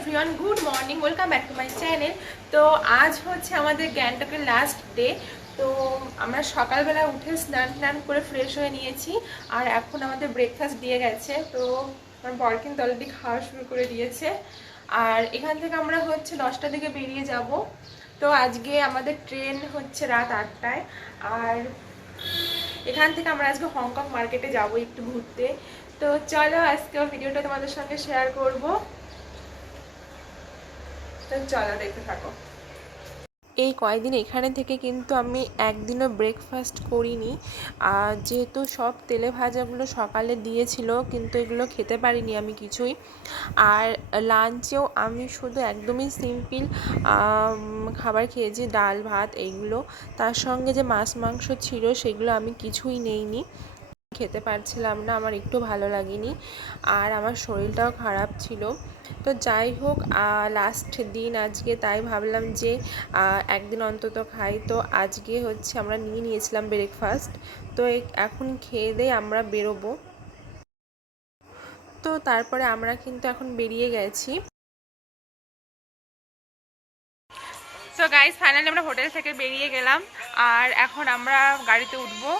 Everyone, good morning, welcome back to my channel. তো আজ হচ্ছে আমাদের গ্যাংটকের লাস্ট ডে। তো আমরা সকালবেলা উঠে স্নান করে ফ্রেশ হয়ে নিয়েছি। আর এখন আমাদের ব্রেকফাস্ট দিয়ে গেছে। তো আমার বর কিন্তু অলরেডি খাওয়া শুরু করে দিয়েছে। আর এখান থেকে আমরা হচ্ছে 10টার দিকে বেরিয়ে যাব। তো আজকে আমাদের ট্রেন হচ্ছে রাত 8টায়। আর এখান থেকে আমরা আজকে হংকং মার্কেটে যাব একটু ঘুরতে। তো চলো আজকে ভিডিওটা তোমাদের সঙ্গে শেয়ার করব। তো চলো দেখতে থাকো। এই কয়েকদিন এখানে থেকে কিন্তু আমি একদিনও ব্রেকফাস্ট করিনি, যেহেতু সব তেলে ভাজাগুলো সকালে দিয়েছিল, কিন্তু এগুলো খেতে পারিনি আমি কিছুই। আর লাঞ্চেও আমি শুধু একদমই সিম্পল খাবার খেয়েছি, ডাল ভাত এইগুলো। তার সঙ্গে যে মাছ মাংস ছিল সেগুলো আমি কিছুই নেইনি, খেতে পারছিলাম না, আমার একটু ভালো লাগেনি। আর আমার শরীরটাও খারাপ ছিল। তো যাই হোক, লাস্ট দিন আজকে, তাই ভাবলাম যে একদিন অন্তত খাই। তো আজকে হচ্ছে আমরা নিয়ে নিয়েছিলাম ব্রেকফাস্ট। তো এখন খেয়ে দিয়ে আমরা বেরোবো। তো তারপরে আমরা কিন্তু এখন বেরিয়ে গেছি। তো গাইস, ফাইনালি আমরা হোটেল থেকে বেরিয়ে গেলাম। আর এখন আমরা গাড়িতে উঠবো।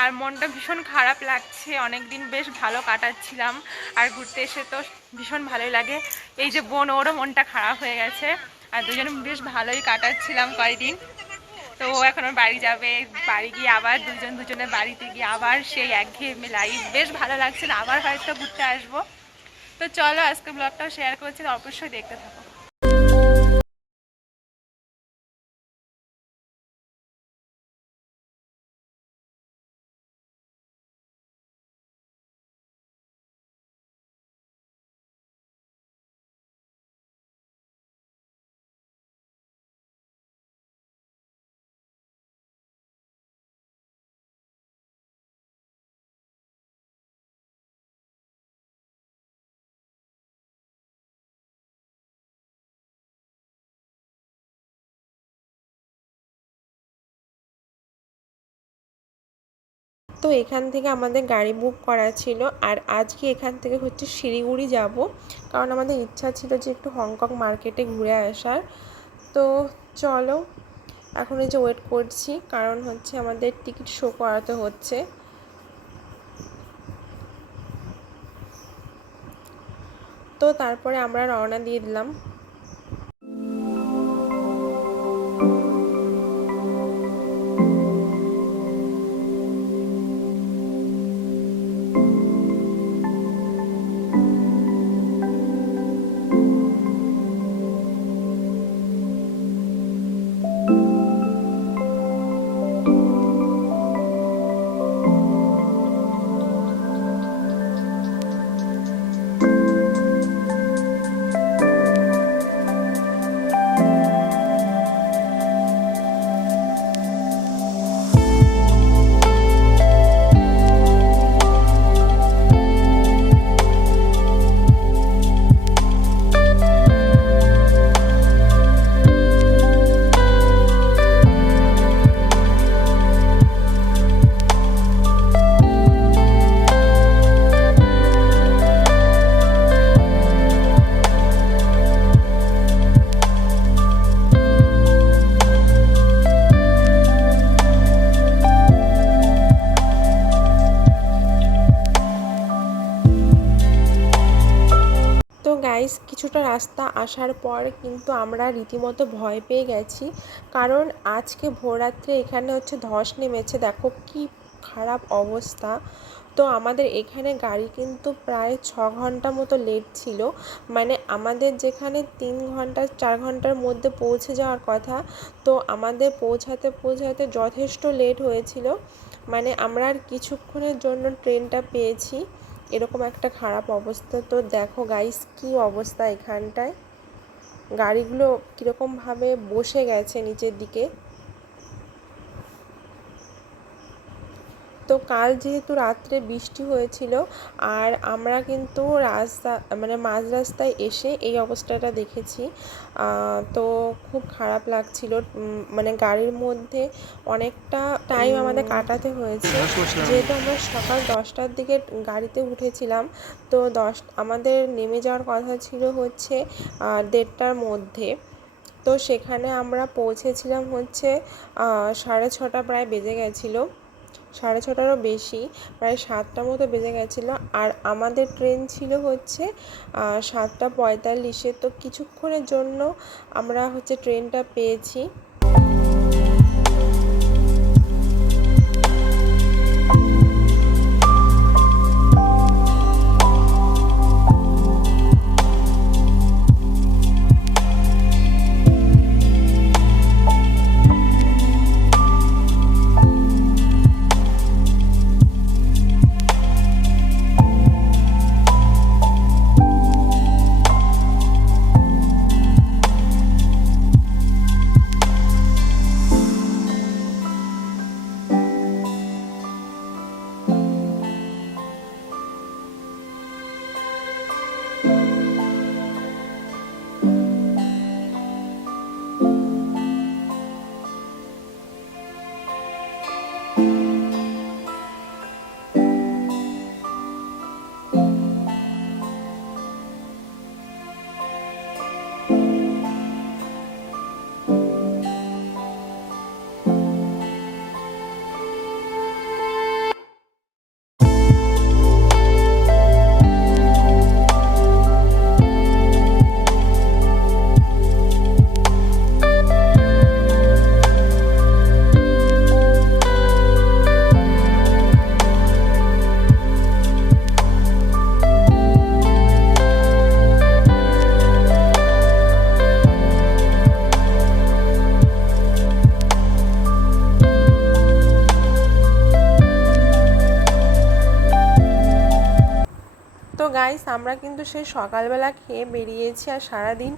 আর মনটা ভীষণ খারাপ লাগছে, অনেক দিন বেশ ভালো কাটাচ্ছিলাম। আর ঘুরতে এসে তো ভীষণ ভালোই লাগে। এই যে বোন, ওরও মনটা খারাপ হয়ে গেছে। আর দুজনে বেশ ভালোই কাটাচ্ছিলাম কয়েকদিন। তো ও এখন বাড়ি যাবে, বাড়ি গিয়ে আবার দুজনের বাড়িতে গিয়ে আবার সেই একঘেয়েমি লাইফ। বেশ ভালো লাগছে না, আবার হয়তো ঘুরতে আসবো। তো চলো আজকে ব্লগটাও শেয়ার করছি, অবশ্যই দেখতে থাকো। তো এখান থেকে আমাদের গাড়ি বুক করা ছিল। আর আজকে এখান থেকে হচ্ছে শিলিগুড়ি যাব, কারণ আমাদের ইচ্ছা ছিল যে একটু হংকং মার্কেটে ঘুরে আসার। তো চলো, এখন এই যে ওয়েট করছি, কারণ হচ্ছে আমাদের টিকিট শো করাতে হচ্ছে। তো তারপরে আমরা রওনা দিয়ে দিলাম। তো গাইস, কিছুটা রাস্তা আসার পর কিন্তু আমরা রীতিমতো ভয় পেয়ে গেছি, কারণ আজকে ভোররাত্রে এখানে হচ্ছে ধস নেমেছে। দেখো কি খারাপ অবস্থা। তো আমাদের এখানে গাড়ি কিন্তু প্রায় 6 ঘন্টা মতো লেট ছিল। মানে আমাদের যেখানে 3 ঘন্টা 4 ঘন্টার মধ্যে পৌঁছে যাওয়ার কথা, তো আমাদের পৌঁছাতে যথেষ্ট লেট হয়েছিল। মানে আমরা আর কিছুক্ষণের জন্য ট্রেনটা পেয়েছি, এরকম একটা খারাপ অবস্থা। তো দেখো গাইস, কি অবস্থা এখানটায়, গাড়িগুলো কীরকমভাবে বসে গেছে নিচের দিকে। তো কাল যেহেতু রাত্রে বৃষ্টি হয়েছিল আর আমরা কিন্তু রাস্তা মানে মাঝ রাস্তায় এসে এই অবস্থাটা দেখেছি। তো খুব খারাপ লাগছিল, মানে গাড়ির মধ্যে অনেকটা টাইম আমাদের কাটাতে হয়েছে, যেহেতু আমরা সকাল 10টার দিকে গাড়িতে উঠেছিলাম। তো আমাদের নেমে যাওয়ার কথা ছিল হচ্ছে 1:30টার মধ্যে। তো সেখানে আমরা পৌঁছেছিলাম হচ্ছে 6:30 প্রায় বেজে গেছিলো, 6:30টারও বেশি, প্রায় 7টা মতো বেজে গেছিলো। আর আমাদের ট্রেন ছিল হচ্ছে 7:45-এ। তো কিছুক্ষণের জন্য আমরা হচ্ছে ট্রেনটা পেয়েছি। তো গাইস, আমরা কিন্তু সেই সকালবেলা খেয়ে বেরিয়েছি আর সারাদিন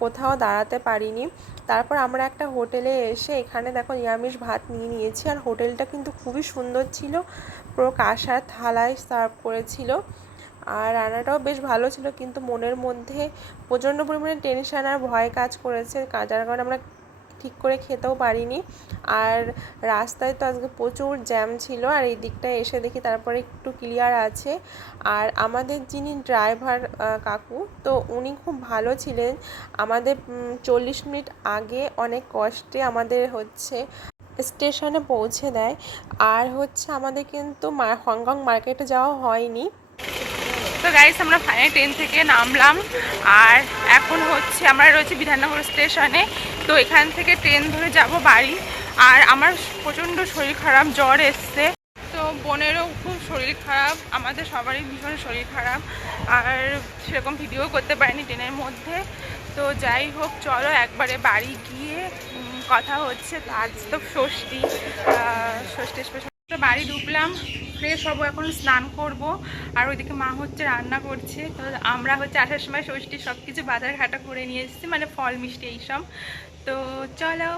কোথাও দাঁড়াতে পারিনি। তারপর আমরা একটা হোটেলে এসে এখানে দেখো নিরামিষ ভাত নিয়ে নিয়েছি। আর হোটেলটা কিন্তু খুবই সুন্দর ছিল, পুরো কাঁসার থালায় সার্ভ করেছিল। আর রান্নাটাও বেশ ভালো ছিল, কিন্তু মনের মধ্যে প্রচণ্ড পরিমাণে টেনশন আর ভয় কাজ করেছে, যার কারণে আমরা ঠিক করে খেতেও পারিনি। আর রাস্তায় তো আজকে প্রচুর জ্যাম ছিল, আর এই দিকটায় এসে দেখি তারপরে একটু ক্লিয়ার আছে। আর আমাদের যিনি ড্রাইভার কাকু, তো উনি খুব ভালো ছিলেন। আমাদের 40 মিনিট আগে অনেক কষ্টে আমাদের হচ্ছে স্টেশনে পৌঁছে দেয়। আর হচ্ছে আমাদের কিন্তু হংকং মার্কেটে যাওয়া হয়নি। তো গাইস, আমরা ফাইনালি ট্রেন থেকে নামলাম আর এখন হচ্ছে আমরা রয়েছি বিধাননগর স্টেশনে। তো এখান থেকে ট্রেন ধরে যাব বাড়ি। আর আমার প্রচণ্ড শরীর খারাপ, জ্বর এসছে। তো বোনেরও খুব শরীর খারাপ, আমাদের সবারই ভীষণ শরীর খারাপ। আর সেরকম ভিডিও করতে পারিনি ট্রেনের মধ্যে। তো যাই হোক, চলো একবারে বাড়ি গিয়ে কথা হচ্ছে। তো আজ তো ষষ্ঠী স্পেশাল। তো বাড়ি ঢুকলাম, ফ্রেশ হবো, এখন স্নান করব। আর ওইদিকে মা হচ্ছে রান্না করছে। তো আমরা হচ্ছে আসার সময় ষষ্ঠী সব কিছু বাজার ঘাটা করে নিয়ে এসেছি, মানে ফল মিষ্টি এইসব। তো চলো।